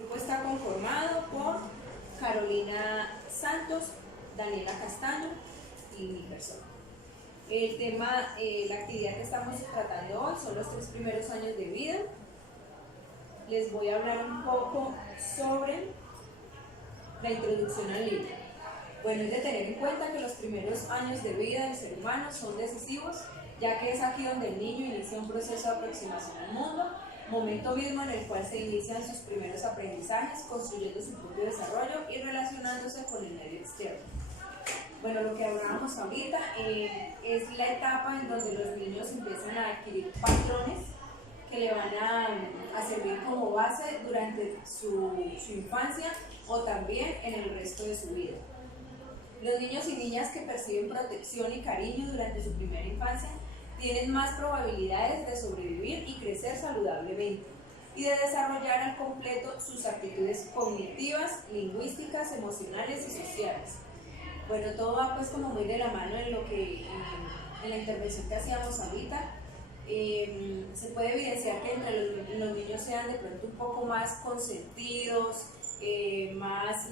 El grupo está conformado por Carolina Santos, Daniela Castaño y mi persona. El tema, la actividad que estamos tratando hoy son los 3 primeros años de vida. Les voy a hablar un poco sobre la introducción al libro. Bueno, es de tener en cuenta que los primeros años de vida del ser humano son decisivos, ya que es aquí donde el niño inicia un proceso de aproximación al mundo, momento mismo en el cual se inician sus primeros aprendizajes, construyendo su propio desarrollo y relacionándose con el medio externo. Bueno, lo que hablábamos ahorita es la etapa en donde los niños empiezan a adquirir patrones que le van a servir como base durante su infancia o también en el resto de su vida. Los niños y niñas que perciben protección y cariño durante su primera infancia tienen más probabilidades de sobrevivir y crecer saludablemente y de desarrollar al completo sus actitudes cognitivas, lingüísticas, emocionales y sociales. Bueno, todo va pues como muy de la mano en lo que en la intervención que hacíamos ahorita. Se puede evidenciar que entre los niños sean de pronto un poco más consentidos, más,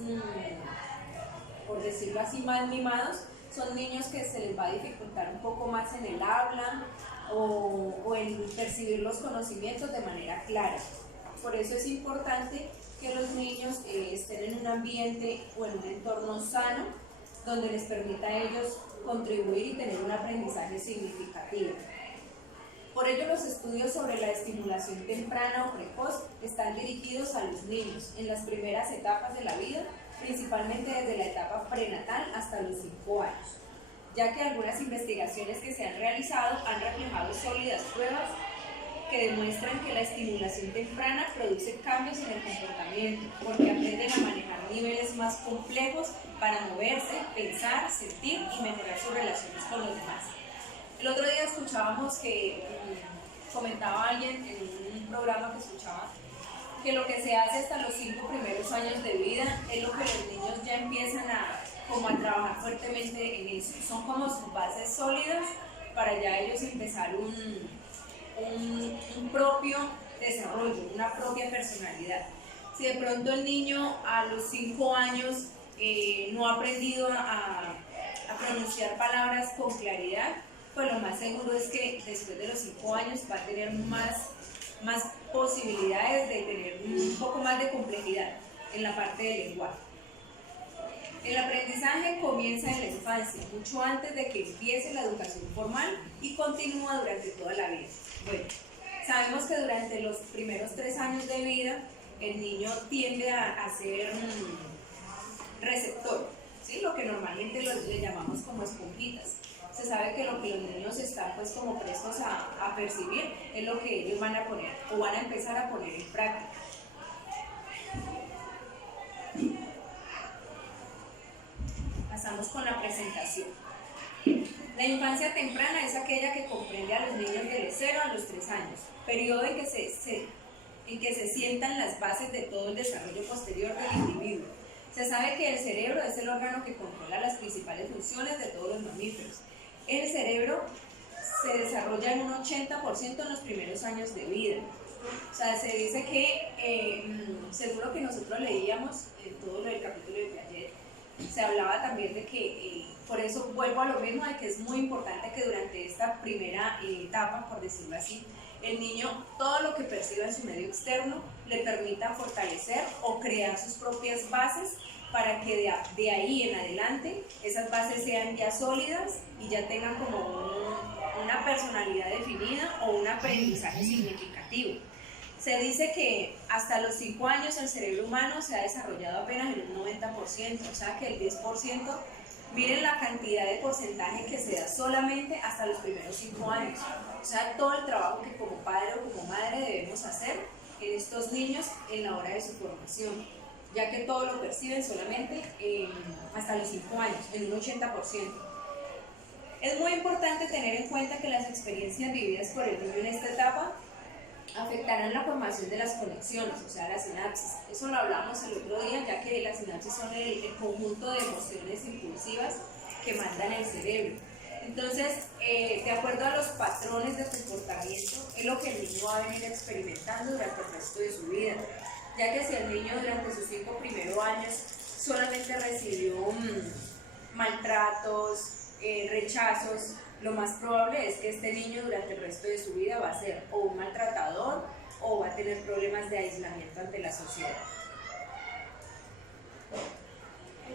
por decirlo así, más mimados. Son niños que se les va a dificultar un poco más en el habla o en percibir los conocimientos de manera clara. Por eso es importante que los niños estén en un ambiente o en un entorno sano, donde les permita a ellos contribuir y tener un aprendizaje significativo. Por ello, los estudios sobre la estimulación temprana o precoz están dirigidos a los niños en las primeras etapas de la vida, principalmente desde la etapa prenatal hasta los 5 años, ya que algunas investigaciones que se han realizado han reflejado sólidas pruebas que demuestran que la estimulación temprana produce cambios en el comportamiento, porque aprenden a manejar niveles más complejos para moverse, pensar, sentir y mejorar sus relaciones con los demás. El otro día escuchábamos que comentaba alguien en un programa que escuchaba que lo que se hace hasta los 5 primeros años de vida es lo que los niños ya empiezan a trabajar fuertemente en eso. Son como sus bases sólidas para ya ellos empezar un propio desarrollo, una propia personalidad. Si de pronto el niño a los 5 años no ha aprendido a pronunciar palabras con claridad, pues lo más seguro es que después de los 5 años va a tener más posibilidades de tener un poco más de complejidad en la parte del lenguaje. El aprendizaje comienza en la infancia, mucho antes de que empiece la educación formal y continúa durante toda la vida. Bueno, sabemos que durante los primeros 3 años de vida el niño tiende a ser receptor, ¿sí? Lo que normalmente le llamamos como esponjitas. Se sabe que lo que los niños están pues como prestos a percibir es lo que ellos van a poner o van a empezar a poner en práctica. Pasamos con la presentación. La infancia temprana es aquella que comprende a los niños de los 0 a los 3 años, periodo en que se sientan las bases de todo el desarrollo posterior del individuo. Se sabe que el cerebro es el órgano que controla las principales funciones de todos los mamíferos. El cerebro se desarrolla en un 80% en los primeros años de vida. O sea, se dice que, según lo que nosotros leíamos en todo el capítulo de Piaget, se hablaba también de que, por eso vuelvo a lo mismo, de que es muy importante que durante esta primera etapa, por decirlo así, el niño, todo lo que perciba en su medio externo, le permita fortalecer o crear sus propias bases para que de ahí en adelante esas bases sean ya sólidas y ya tengan como una personalidad definida o un aprendizaje significativo. Se dice que hasta los 5 años el cerebro humano se ha desarrollado apenas en un 90%, o sea que el 10%, miren la cantidad de porcentaje que se da solamente hasta los primeros 5 años. O sea, todo el trabajo que como padre o como madre debemos hacer en estos niños en la hora de su formación, ya que todo lo perciben solamente hasta los 5 años, en un 80%. Es muy importante tener en cuenta que las experiencias vividas por el niño en esta etapa afectarán la formación de las conexiones, o sea, las sinapsis. Eso lo hablamos el otro día, ya que las sinapsis son el conjunto de emociones impulsivas que mandan el cerebro. Entonces, de acuerdo a los patrones de comportamiento, es lo que el niño va a venir experimentando durante el resto de su vida. ya que si el niño durante sus 5 primeros años solamente recibió maltratos, rechazos, lo más probable es que este niño durante el resto de su vida va a ser o un maltratador o va a tener problemas de aislamiento ante la sociedad.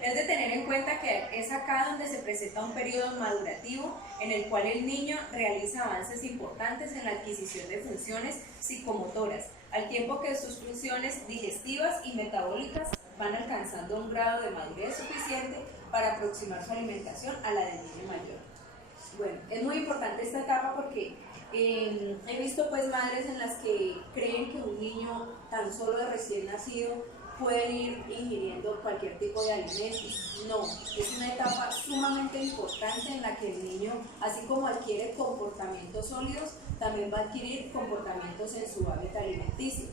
Es de tener en cuenta que es acá donde se presenta un periodo madurativo en el cual el niño realiza avances importantes en la adquisición de funciones psicomotoras, al tiempo que sus funciones digestivas y metabólicas van alcanzando un grado de madurez suficiente para aproximar su alimentación a la del niño mayor. Bueno, es muy importante esta etapa porque he visto pues madres en las que creen que un niño tan solo de recién nacido pueden ir ingiriendo cualquier tipo de alimentos. No, es una etapa sumamente importante en la que el niño, así como adquiere comportamientos sólidos, también va a adquirir comportamientos en su hábitat alimenticio.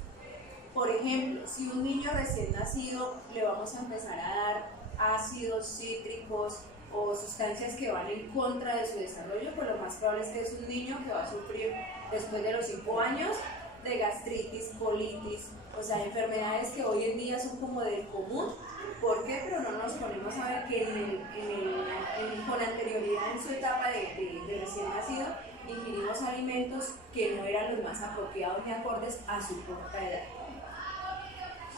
Por ejemplo, si un niño recién nacido le vamos a empezar a dar ácidos cítricos o sustancias que van en contra de su desarrollo, pues lo más probable es que es un niño que va a sufrir después de los 5 años de gastritis, colitis, o sea, enfermedades que hoy en día son como del común. ¿Por qué? Pero no nos ponemos a ver que con anterioridad en su etapa de recién nacido ingerimos alimentos que no eran los más apropiados ni acordes a su corta edad.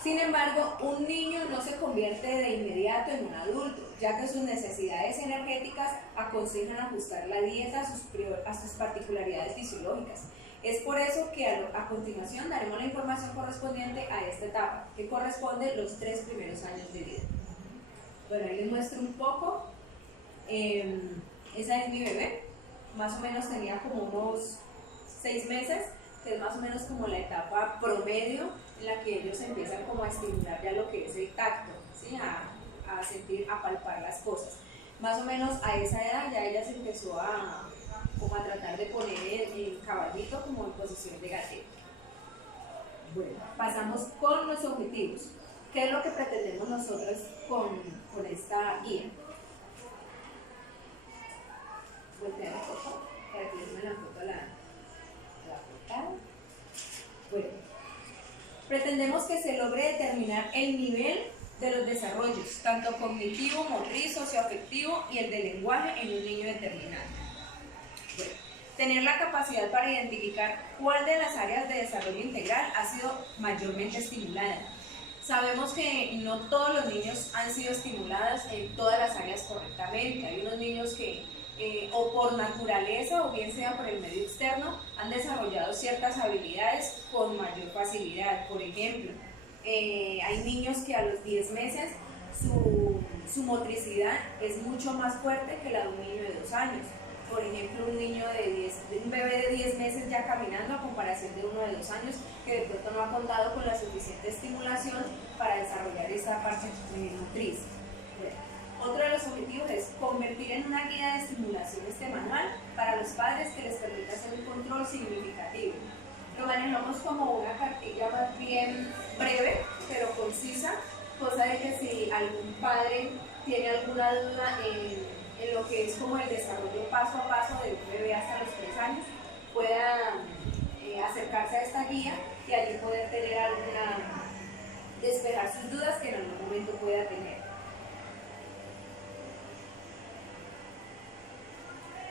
Sin embargo, un niño no se convierte de inmediato en un adulto, ya que sus necesidades energéticas aconsejan ajustar la dieta a sus particularidades fisiológicas. Es por eso que a continuación daremos la información correspondiente a esta etapa, que corresponde los 3 primeros años de vida. Bueno, ahí les muestro un poco. Esa es mi bebé, más o menos tenía como unos 6 meses, que es más o menos como la etapa promedio en la que ellos empiezan como a estimular ya lo que es el tacto, ¿sí? a sentir, a palpar las cosas. Más o menos a esa edad ya ella se empezó a tratar de poner el caballito como en posición de gateo. Bueno, pasamos con los objetivos. ¿Qué es lo que pretendemos nosotros con esta guía? Voltear la foto para que les den la foto a la portada. Bueno, pretendemos que se logre determinar el nivel de los desarrollos, tanto cognitivo, motriz, socioafectivo y el de lenguaje en un niño determinado. Bueno, tener la capacidad para identificar cuál de las áreas de desarrollo integral ha sido mayormente estimulada. Sabemos que no todos los niños han sido estimulados en todas las áreas correctamente. Hay unos niños que o por naturaleza o bien sea por el medio externo han desarrollado ciertas habilidades con mayor facilidad. Por ejemplo, hay niños que a los 10 meses su motricidad es mucho más fuerte que la de un niño de 2 años. Por ejemplo, un bebé de 10 meses ya caminando a comparación de uno de 2 años que de pronto no ha contado con la suficiente estimulación para desarrollar esta parte motriz. Bueno, otro de los objetivos es convertir en una guía de estimulación este manual para los padres que les permita hacer un control significativo. Lo manejamos como una cartilla más bien breve, pero concisa, cosa de que si algún padre tiene alguna duda en lo que es como el desarrollo paso a paso de un bebé hasta los 3 años, pueda acercarse a esta guía y allí poder tener despejar sus dudas que en algún momento pueda tener.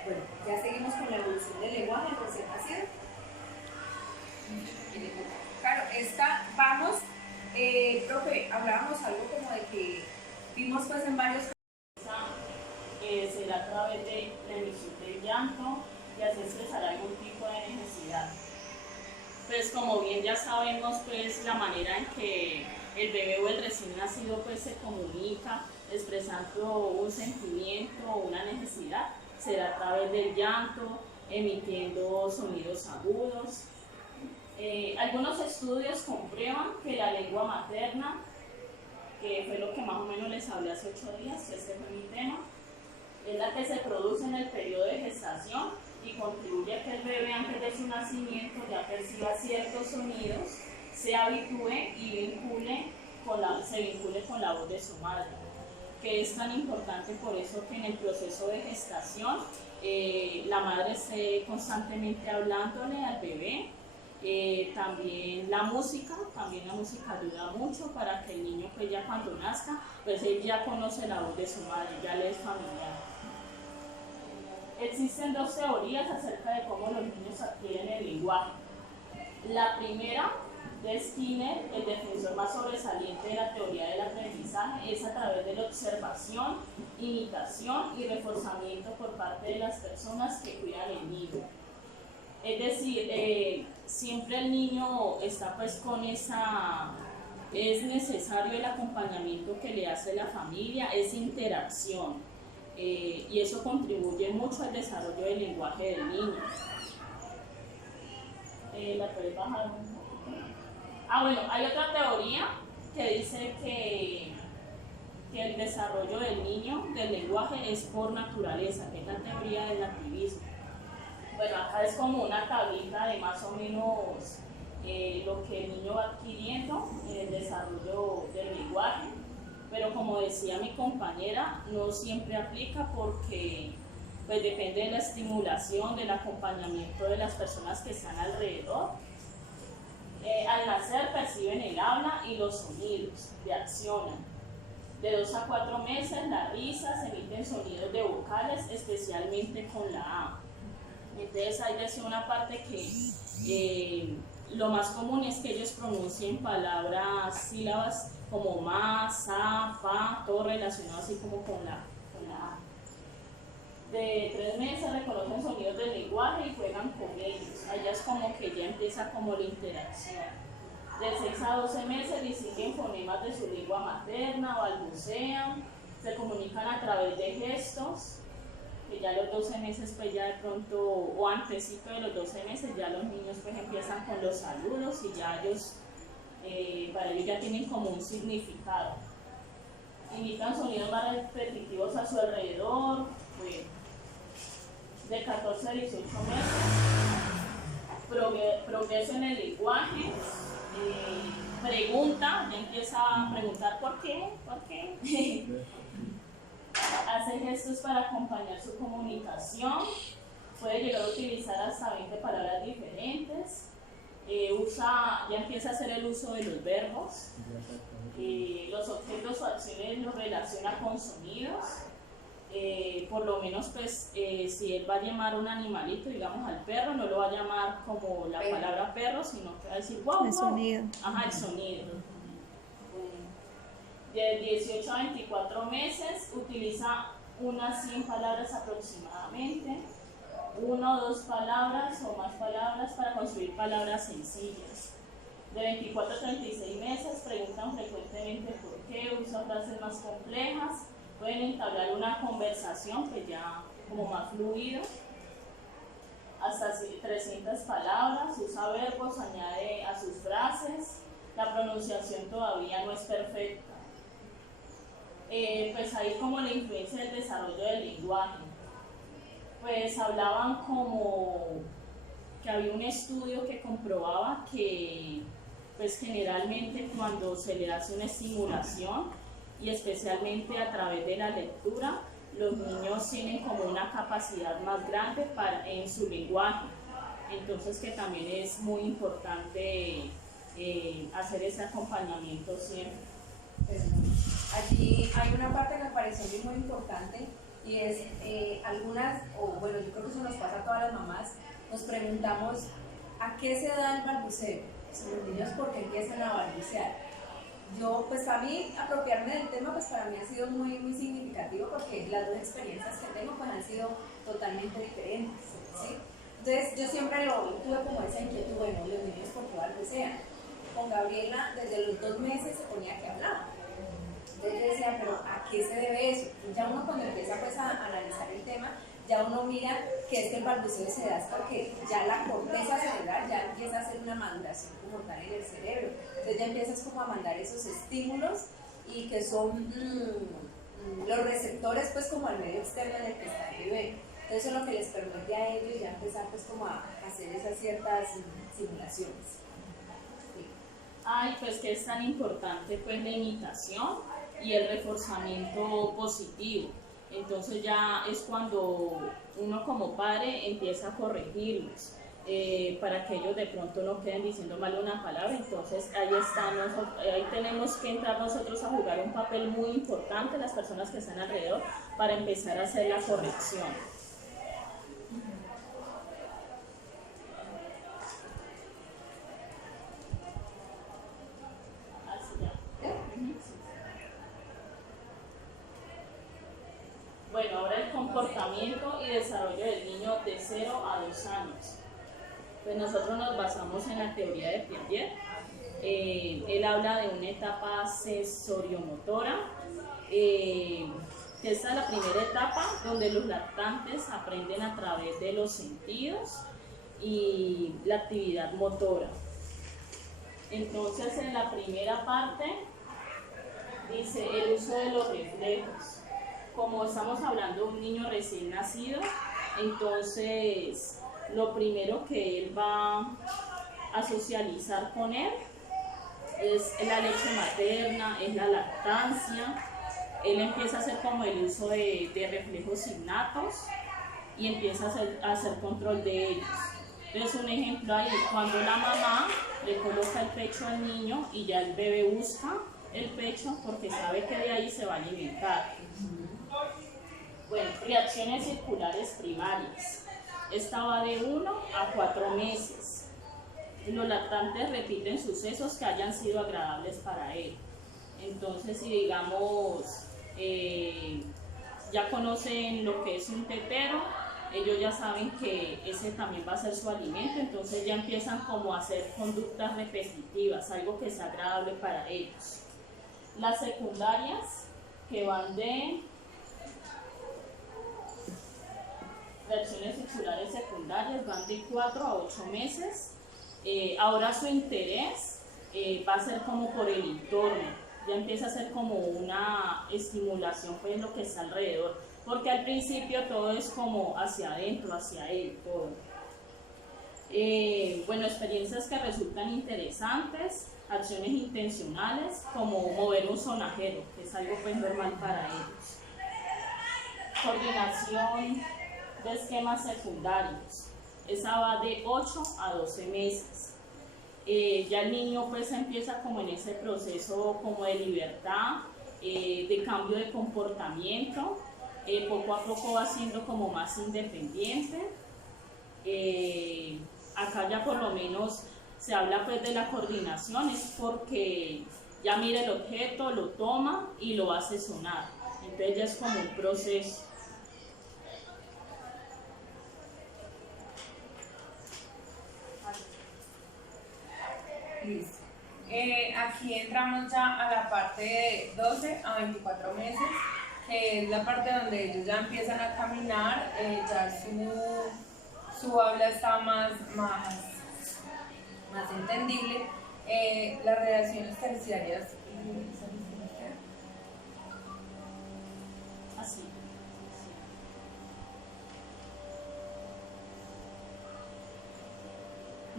Bueno, ya seguimos con la evolución del lenguaje del recién nacido. Claro, profe, hablábamos algo como de que vimos pues en varios será a través de la emisión del llanto y así expresar algún tipo de necesidad. Pues como bien ya sabemos, pues la manera en que el bebé o el recién nacido pues se comunica expresando un sentimiento o una necesidad será a través del llanto, emitiendo sonidos agudos. Algunos estudios comprueban que la lengua materna, que fue lo que más o menos les hablé hace 8 días, este fue mi tema, es la que se produce en el periodo de gestación y contribuye a que el bebé antes de su nacimiento ya perciba ciertos sonidos, se habitúe y se vincule con la voz de su madre, que es tan importante por eso que en el proceso de gestación la madre esté constantemente hablándole al bebé También la música ayuda mucho para que el niño pues ya cuando nazca, pues él ya conoce la voz de su madre, ya le es familiar. Existen dos teorías acerca de cómo los niños adquieren el lenguaje. La primera de Skinner, el defensor más sobresaliente de la teoría del aprendizaje, es a través de la observación, imitación y reforzamiento por parte de las personas que cuidan el niño. Es decir, siempre el niño está pues con esa, es necesario el acompañamiento que le hace la familia, esa interacción, y eso contribuye mucho al desarrollo del lenguaje del niño. ¿La puedes bajar un poco? Bueno, hay otra teoría que dice que el desarrollo del niño, del lenguaje, es por naturaleza, que es la teoría del nativismo. Bueno, acá es como una tablita de más o menos lo que el niño va adquiriendo en el desarrollo del lenguaje, pero como decía mi compañera, no siempre aplica porque pues depende de la estimulación, del acompañamiento de las personas que están alrededor. Al nacer perciben el habla y los sonidos, reaccionan. De 2 a 4 meses la risa, se emiten sonidos de vocales, especialmente con la A. Entonces ahí decía una parte que lo más común es que ellos pronuncien palabras, sílabas como ma, sa, fa, todo relacionado así como con la A. De 3 meses reconocen sonidos del lenguaje y juegan con ellos. Allá es como que ya empieza como la interacción. De 6 a 12 meses distinguen fonemas de su lengua materna, balbucean, se comunican a través de gestos, que ya a los 12 meses pues ya de pronto, o antesito de los 12 meses, ya los niños pues empiezan con los saludos y ya ellos, para ellos ya tienen como un significado. Imitan sonidos más repetitivos a su alrededor, bueno. De 14 a 18 meses, progreso en el lenguaje, pregunta, ya empieza a preguntar ¿por qué? Hace gestos para acompañar su comunicación, puede llegar a utilizar hasta 20 palabras diferentes, ya empieza a hacer el uso de los verbos, los objetos o acciones los relaciona con sonidos. Por lo menos pues si él va a llamar a un animalito, digamos al perro, no lo va a llamar como la palabra perro, sino que va a decir wow, el sonido. Ajá, el sonido. De 18 a 24 meses utiliza unas 100 palabras aproximadamente, 1 o 2 palabras o más palabras para construir palabras sencillas. De 24 a 36 meses preguntan frecuentemente por qué, usan frases más complejas, pueden entablar una conversación pues ya como más fluido, hasta 300 palabras, usa verbos, añade a sus frases, la pronunciación todavía no es perfecta. Pues ahí como la influencia del desarrollo del lenguaje, pues hablaban como que había un estudio que comprobaba que pues generalmente cuando se le hace una estimulación y especialmente a través de la lectura, los niños tienen como una capacidad más grande en su lenguaje. Entonces que también es muy importante hacer ese acompañamiento siempre. Allí hay una parte que me pareció muy importante y es algunas, o bueno, yo creo que eso nos pasa a todas las mamás, nos preguntamos ¿a qué se da el balbuceo? Los niños ¿por qué empiezan a balbucear? Yo, pues para mí, apropiarme del tema, pues para mí ha sido muy, muy significativo porque las dos experiencias que tengo, pues han sido totalmente diferentes, ¿sí? Entonces, yo siempre tuve como esa inquietud, bueno, los niños por qué balbucean. Con Gabriela, desde los 2 meses se ponía que hablaba. Entonces yo decía, pero ¿a qué se debe eso? Ya uno cuando empieza pues a analizar el tema, ya uno mira que es que el balbuceo se da porque ya la corteza cerebral ya empieza a hacer una maduración como tal en el cerebro. Entonces ya empiezas como a mandar esos estímulos y que son los receptores pues como al medio externo en el que está el bebé. Entonces eso es lo que les permite a ellos ya empezar pues como a hacer esas ciertas simulaciones. Sí. Ay, pues que es tan importante pues la imitación y el reforzamiento positivo. Entonces ya es cuando uno como padre empieza a corregirlos. para que ellos de pronto no queden diciendo mal una palabra. Entonces ahí tenemos que entrar nosotros a jugar un papel muy importante, las personas que están alrededor, para empezar a hacer la corrección. Bueno, ahora el comportamiento y desarrollo del niño de 0 a 2 años. Pues nosotros nos basamos en la teoría de Piaget. Él habla de una etapa sensoriomotora, que esta es la primera etapa donde los lactantes aprenden a través de los sentidos y la actividad motora. Entonces, en la primera parte dice el uso de los reflejos. Como estamos hablando de un niño recién nacido, entonces lo primero que él va a socializar con él es la leche materna, es la lactancia. Él empieza a hacer como el uso de reflejos innatos y empieza a hacer control de ellos. Entonces, un ejemplo ahí, cuando la mamá le coloca el pecho al niño y ya el bebé busca el pecho porque sabe que de ahí se va a alimentar. Bueno, reacciones circulares primarias. Esta va de 1 a 4 meses. Los lactantes repiten sucesos que hayan sido agradables para él. Entonces, si digamos, ya conocen lo que es un tetero, ellos ya saben que ese también va a ser su alimento, entonces ya empiezan como a hacer conductas repetitivas, algo que sea agradable para ellos. Las secundarias, que van de reacciones circulares secundarias, van de 4 a 8 meses. Ahora su interés va a ser como por el entorno, ya empieza a ser como una estimulación pues lo que está alrededor, porque al principio todo es como hacia adentro, hacia él, todo. Bueno, experiencias que resultan interesantes, acciones intencionales, como mover un sonajero, que es algo pues normal para ellos. Coordinación de esquemas secundarios, esa va de 8 a 12 meses. Ya el niño pues empieza como en ese proceso como de libertad, de cambio de comportamiento, poco a poco va siendo como más independiente. Acá ya por lo menos se habla pues de la coordinación, es porque ya mira el objeto, lo toma y lo hace sonar, entonces ya es como un proceso. Listo. Aquí entramos ya a la parte de 12 a 24 meses, que es la parte donde ellos ya empiezan a caminar, ya su habla está más entendible. Las reacciones terciarias. Así.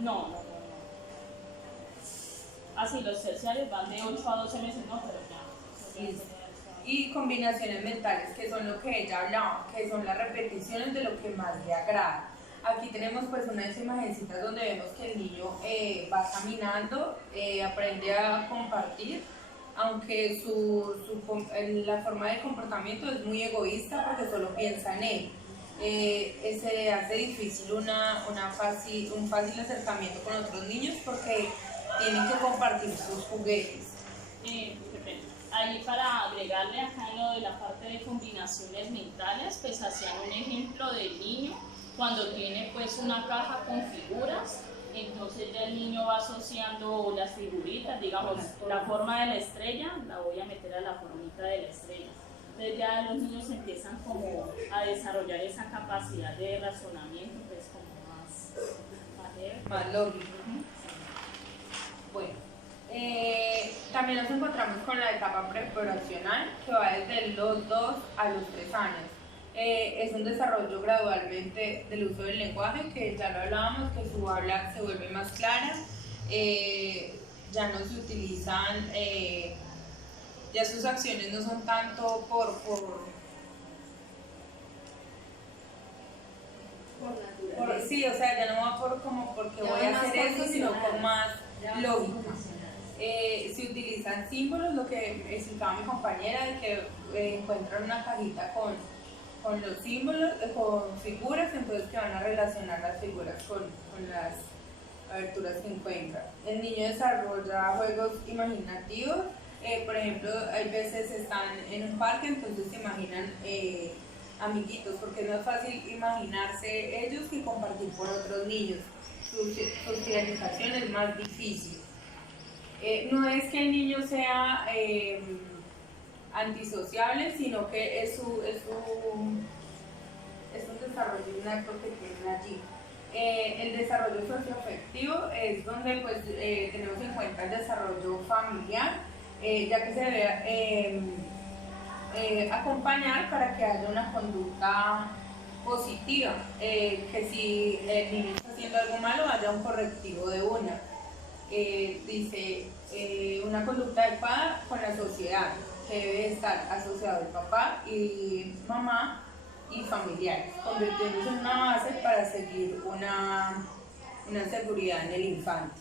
No. Así, los terciarios van de 8 a 12 meses, no, pero ya. Y combinaciones mentales, que son lo que ella hablaba, que son las repeticiones de lo que más le agrada. Aquí tenemos pues unas imagencitas donde vemos que el niño va caminando, aprende a compartir, aunque la forma de comportamiento es muy egoísta porque solo piensa en él. Se hace difícil un fácil acercamiento con otros niños porque tienen que compartir sus juguetes. Ahí para agregarle acá en lo de la parte de combinaciones mentales, pues hacían un ejemplo del niño cuando tiene pues una caja con figuras, entonces ya el niño va asociando las figuritas, digamos la forma de la estrella, la voy a meter a la formita de la estrella. Entonces ya los niños empiezan como a desarrollar esa capacidad de razonamiento, pues como más lógico. Bueno, también nos encontramos con la etapa preparacional, que va desde los 2 a los 3 años. Es un desarrollo gradualmente del uso del lenguaje, que ya lo hablábamos, que su habla se vuelve más clara, ya no se utilizan, ya sus acciones no son tanto por naturaleza. sí, o sea, ya no va por como como porque Ya voy va a más hacer eso, sino condicionado. con más Ya lógica. funcional. Se utilizan símbolos, lo que explicaba mi compañera, de que encuentran una cajita con los símbolos, con figuras, entonces que van a relacionar las figuras con las aberturas que encuentran. El niño desarrolla juegos imaginativos, por ejemplo, hay veces están en un parque, entonces se imaginan amiguitos, porque no es fácil imaginarse ellos que compartir con otros niños. Su socialización es más difícil. No es que el niño sea antisociable, sino que es un desarrollo innato que tienen allí. El desarrollo socioafectivo es donde pues, tenemos en cuenta el desarrollo familiar, ya que se debe acompañar para que haya una conducta positiva, que si el niño está haciendo algo malo haya un correctivo de una. Dice una conducta adecuada con la sociedad, que debe estar asociado el papá y mamá y familiares, convirtiéndose en una base para seguir una seguridad en el infante,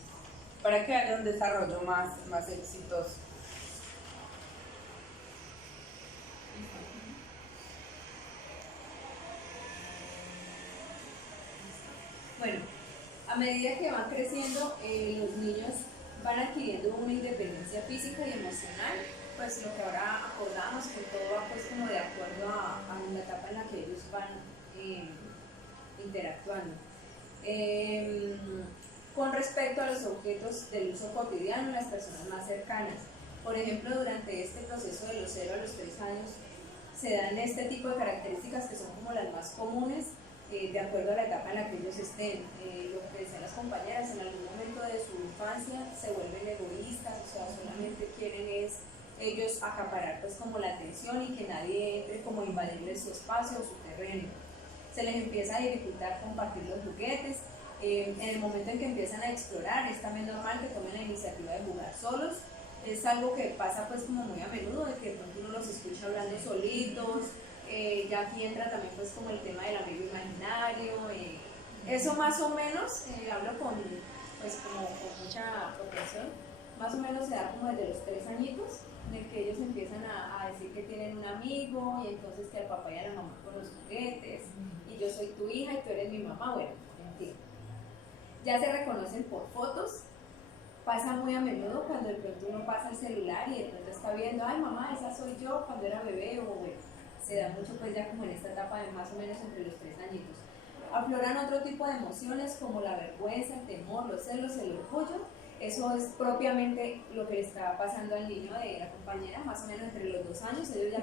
para que haya un desarrollo más exitoso. Bueno, a medida que van creciendo, los niños van adquiriendo una independencia física y emocional, pues lo que ahora acordamos, que todo va pues como de acuerdo a la etapa en la que ellos van interactuando. Con respecto a los objetos del uso cotidiano en las personas más cercanas, por ejemplo, durante este proceso de los 0 a los 3 años, se dan este tipo de características que son como las más comunes, de acuerdo a la etapa en la que ellos estén. Lo que decían las compañeras, en algún momento de su infancia se vuelven egoístas, o sea, solamente quieren es ellos acaparar pues como la atención y que nadie entre como a invadirles su espacio o su terreno. Se les empieza a dificultar compartir los juguetes. En el momento en que empiezan a explorar, es también normal que tomen la iniciativa de jugar solos. Es algo que pasa pues como muy a menudo, de que de pronto uno los escucha hablando solitos. Ya aquí entra también pues como el tema del amigo imaginario. Eso más o menos, hablo pues como con mucha proporción, más o menos se da como desde los 3 añitos, en el que ellos empiezan a decir que tienen un amigo y entonces que al papá y a la mamá con los juguetes, y yo soy tu hija y tú eres mi mamá, bueno, en fin. Ya se reconocen por fotos. Pasa muy a menudo cuando de pronto uno pasa el celular y de pronto está viendo, ay mamá, esa soy yo cuando era bebé, o bueno, se da mucho pues ya como en esta etapa de más o menos entre los 3 añitos. Afloran otro tipo de emociones como la vergüenza, el temor, los celos, el orgullo. Eso es propiamente lo que le estaba pasando al niño de la compañera, más o menos entre los 2 años. Ellos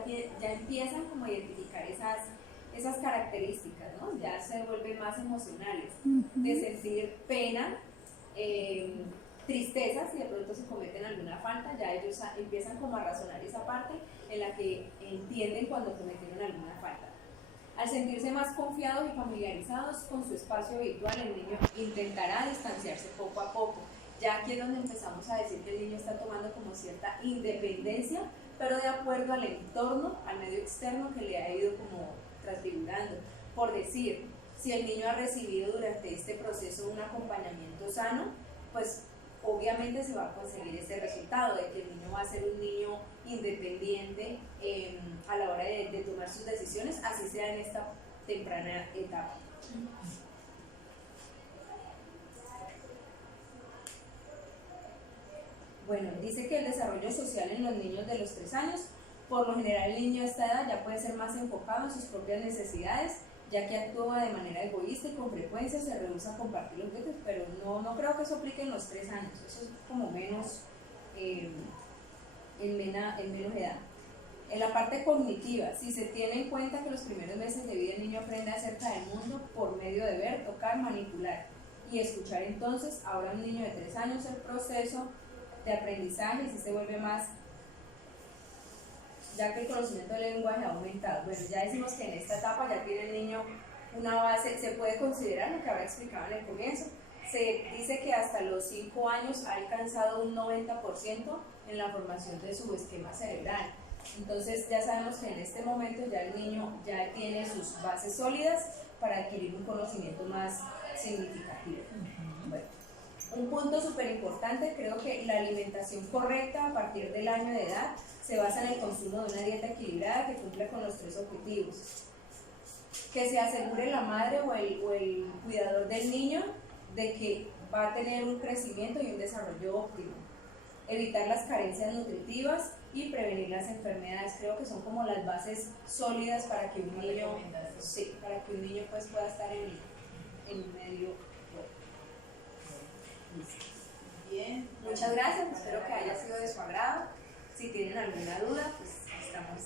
ya empiezan como a identificar esas características, ¿no? Ya se vuelven más emocionales, de sentir pena, tristeza si de pronto se cometen alguna falta. Ya ellos empiezan como a razonar esa parte en la que entienden cuando cometieron alguna falta. Al sentirse más confiados y familiarizados con su espacio virtual, el niño intentará distanciarse poco a poco. Ya aquí es donde empezamos a decir que el niño está tomando como cierta independencia, pero de acuerdo al entorno, al medio externo que le ha ido como transfigurando. Por decir, si el niño ha recibido durante este proceso un acompañamiento sano, pues obviamente se va a conseguir ese resultado de que el niño va a ser un niño independiente a la hora de tomar sus decisiones, así sea en esta temprana etapa. Bueno, dice que el desarrollo social en los niños de los 3 años, por lo general el niño a esta edad ya puede ser más enfocado en sus propias necesidades, ya que actúa de manera egoísta y con frecuencia se rehúsa a compartir los juguetes, pero no creo que eso aplique en los 3 años, eso es como menos, en menos edad. En la parte cognitiva, si se tiene en cuenta que los primeros meses de vida el niño aprende acerca del mundo por medio de ver, tocar, manipular y escuchar, entonces ahora un niño de 3 años el proceso de aprendizaje sí se vuelve más, ya que el conocimiento del lenguaje ha aumentado. Bueno, ya decimos que en esta etapa ya tiene el niño una base, se puede considerar lo que habrá explicado en el comienzo. Se dice que hasta los 5 años ha alcanzado un 90% en la formación de su esquema cerebral. Entonces ya sabemos que en este momento ya el niño ya tiene sus bases sólidas para adquirir un conocimiento más significativo. Bueno, un punto súper importante, creo que la alimentación correcta a partir del año de edad se basa en el consumo de una dieta equilibrada que cumpla con los 3 objetivos. Que se asegure la madre o el cuidador del niño de que va a tener un crecimiento y un desarrollo óptimo. Evitar las carencias nutritivas y prevenir las enfermedades. Creo que son como las bases sólidas para que un niño, sí, para que un niño pues pueda estar en un medio bueno. Bien, muchas gracias, espero que haya sido de su agrado. Si tienen alguna duda, pues estamos